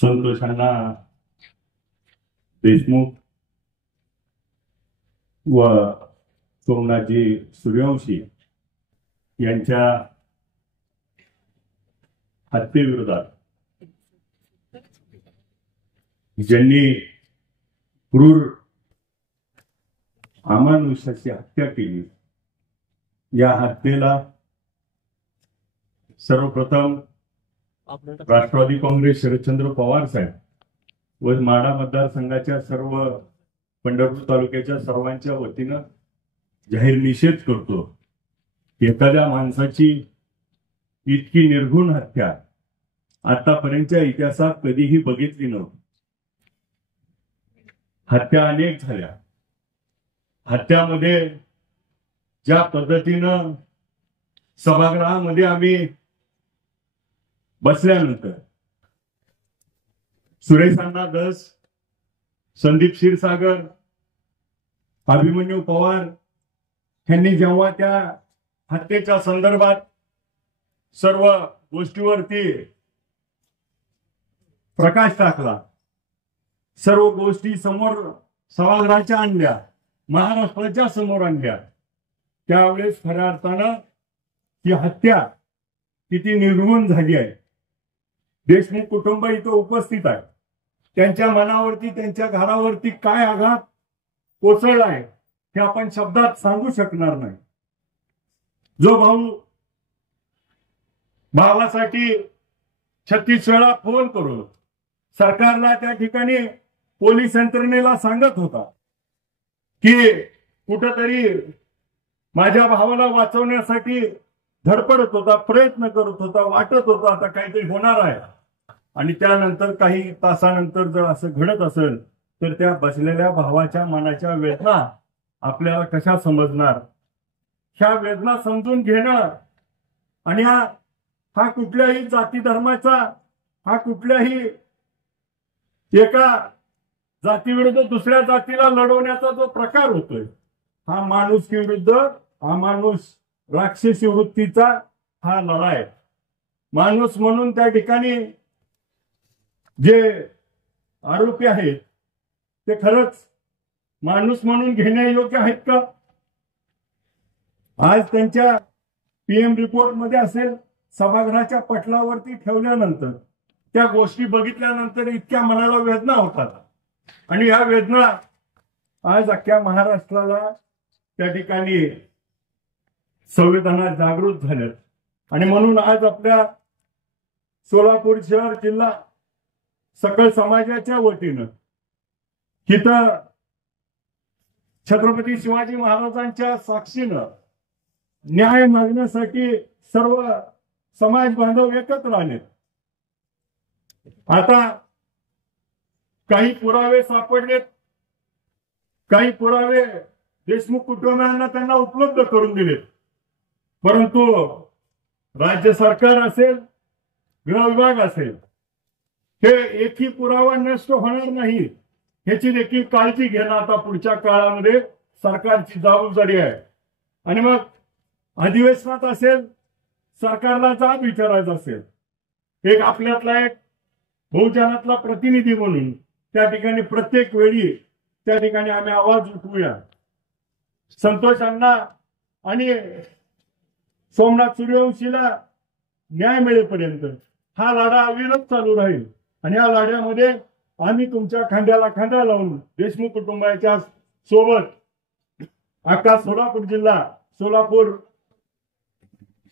संतोषांना देशमुख व सोमनाथजी सूर्यवंशी यांच्या हत्येविरोधात ज्यांनी क्रूर अमानुषाची हत्या केली, या हत्येला सर्वप्रथम राष्ट्रवादी काँग्रेस शरदचंद्र पवार साहेब व माढा मतदारसंघाच्या सर्व पंढरपूर तालुक्याच्या सर्वांच्या वतीनं जाहीर निषेध करतो. एखाद्या माणसाची इतकी निर्घुण हत्या आतापर्यंतच्या इतिहासात कधीही बघितली नव्हती. हत्या अनेक झाल्या. हत्यामध्ये ज्या पद्धतीनं सभागृहामध्ये आम्ही बसल्यानंतर सुरेशांना 10, संदीप क्षीरसागर, अभिमन्यू पवार यांनी जेव्हा त्या हत्येच्या संदर्भात सर्व गोष्टीवरती प्रकाश टाकला, सर्व गोष्टी समोर सभागृहाच्या आणल्या, महाराष्ट्राच्या समोर आणल्या, त्यावेळेस खऱ्या अर्थानं ही हत्या किती निर्घुण झाली आहे. देशमुख कुटुंब इथं उपस्थित आहे. त्यांच्या मनावरती, त्यांच्या घरावरती काय आघात कोसळला आहे हे आपण शब्दात सांगू शकणार नाही. जो भाऊ भावासाठी 36 वेळा फोन करून सरकारला त्या ठिकाणी पोलीस यंत्रणेला सांगत होता की कुठंतरी माझ्या भावाला वाचवण्यासाठी धडपडत होता, प्रयत्न करत होता, वाटत होता आता काहीतरी होणार आहे, आणि त्यानंतर काही तासानंतर जर असं घडत असेल तर त्या बसलेल्या भावाच्या मनाच्या वेदना आपल्याला कशा समजणार. ह्या वेदना समजून घेणं आणि हा कुठल्याही जाती धर्माचा, हा कुठल्याही एका जातीविरुद्ध दुसऱ्या जातीला लढवण्याचा जो प्रकार होतोय, हा माणुसकी विरुद्ध अमानुष राक्षसी वृत्तीचा हा लढा आहे. माणूस म्हणून त्या ठिकाणी जे आरोपी आहेत ते खरंच माणूस म्हणून घेण्यायोग्य आहेत का? आज त्यांच्या पीएम रिपोर्ट मध्ये असेल, सभागृहाच्या पटलावरती ठेवल्यानंतर त्या गोष्टी बघितल्यानंतर इतक्या मनाला वेदना होतात, आणि या वेदना आज अख्ख्या महाराष्ट्राला त्या ठिकाणी संवेदना जागृत झाल्यात. आणि म्हणून आज आपल्या सोलापूर शहर जिल्हा सकल समाजाच्या वतीनं तिथं छत्रपती शिवाजी महाराजांच्या साक्षीनं न्याय मागण्यासाठी सर्व समाज बांधव एकत्र आलेत. आता काही पुरावे सापडलेत, काही पुरावे देशमुख कुटुंबियांना त्यांना उपलब्ध करून दिलेत, परंतु राज्य सरकार असेल, गृह विभाग असेल, हे एकही पुरावा नष्ट होणार नाही ह्याची देखील काळजी घेणं आता पुढच्या काळामध्ये सरकारची जबाबदारी आहे. आणि मग अधिवेशनात असेल, सरकारला जाब विचारायचा असेल, एक आपल्यातला एक बहुजनातला प्रतिनिधी म्हणून त्या ठिकाणी प्रत्येक वेळी त्या ठिकाणी आम्ही आवाज उठवूया. संतोषांना आणि सोमनाथ सूर्यवंशीला न्याय मिळेपर्यंत हा लढा अविरत चालू राहील. आणि या लढ्यामध्ये आम्ही तुमच्या खांद्याला खांदा लावून देशमुख कुटुंबाच्या सोबत अख्खा सोलापूर जिल्हा, सोलापूर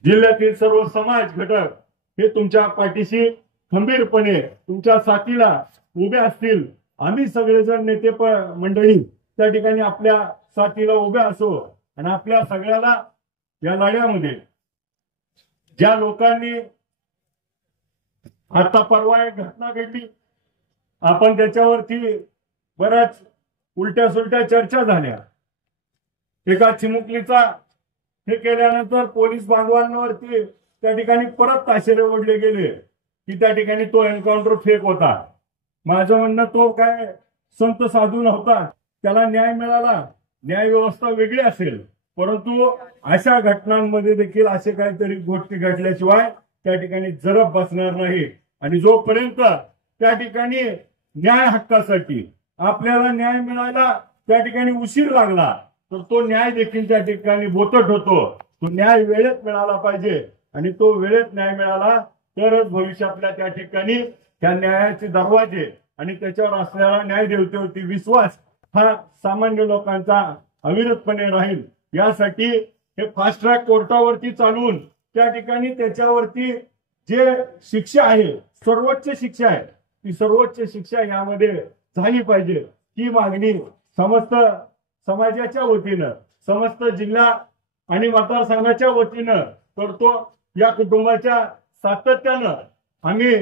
जिल्ह्यातील सर्व समाज घटक हे तुमच्या पाठीशी खंबीरपणे तुमच्या साथीला उभे असतील. आम्ही सगळेजण नेते मंडळी त्या ठिकाणी आपल्या साथीला उभे असो, आणि आपल्या सगळ्याला या लढ्यामध्ये ज्या लोकांनी, आता परवा एक घटना घडली, आपण त्याच्यावरती बऱ्याच उलट्या सुलट्या चर्चा झाल्या. एका चिमुकलीचा हे केल्यानंतर पोलीस बांधवांवरती त्या ठिकाणी परत ताशेरे ओढले गेले की त्या ठिकाणी तो एन्काउंटर फेक होता. माझं म्हणणं, तो काय संत साधू नव्हता, त्याला न्याय मिळाला. न्याय व्यवस्था वेगळी असेल, परंतु अशा घटनांमध्ये देखील असे काहीतरी गोष्टी घडल्याशिवाय त्या ठिकाणी जरब बसणार नाही. आणि जोपर्यंत त्या ठिकाणी न्याय हक्कासाठी आपल्याला न्याय मिळायला त्या ठिकाणी उशीर लागला तर तो न्याय देखील त्या ठिकाणी बोचट होतो. तो न्याय वेळेत मिळाला पाहिजे आणि तो वेळेत न्याय मिळाला तरच भविष्यातल्या त्या ठिकाणी त्या न्यायाचे दरवाजे आणि त्याच्यावर असलेला न्याय देवतेवरती विश्वास हा सामान्य लोकांचा अविरतपणे राहील. यासाठी हे फास्ट ट्रॅक कोर्टावरती चालवून त्या ठिकाणी त्याच्यावरती जे शिक्षा आहे सर्वोच्च शिक्षा आहे ती सर्वोच्च शिक्षा यामध्ये झाली पाहिजे ही मागणी समस्त समाजाच्या वतीनं समस्त जिल्हा आणि मतदारसंघाच्या वतीनं करतो. या कुटुंबाच्या सातत्यानं आम्ही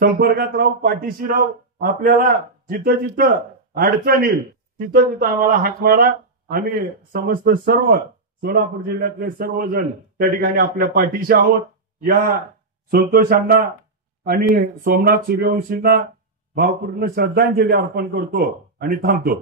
संपर्कात राहू, पाठीशी राहू. आपल्याला जिथं जिथं अडचण येईल तिथं तिथं आम्हाला हाक मारा. आम्ही समस्त सर्व सोलापूर जिल्ह्यातले सर्वजण त्या ठिकाणी आपल्या पाठीशी आहोत. या संतोषांना आणि सोमनाथ सूर्यवंशींना भावपूर्ण श्रद्धांजली अर्पण करतो आणि थांबतो.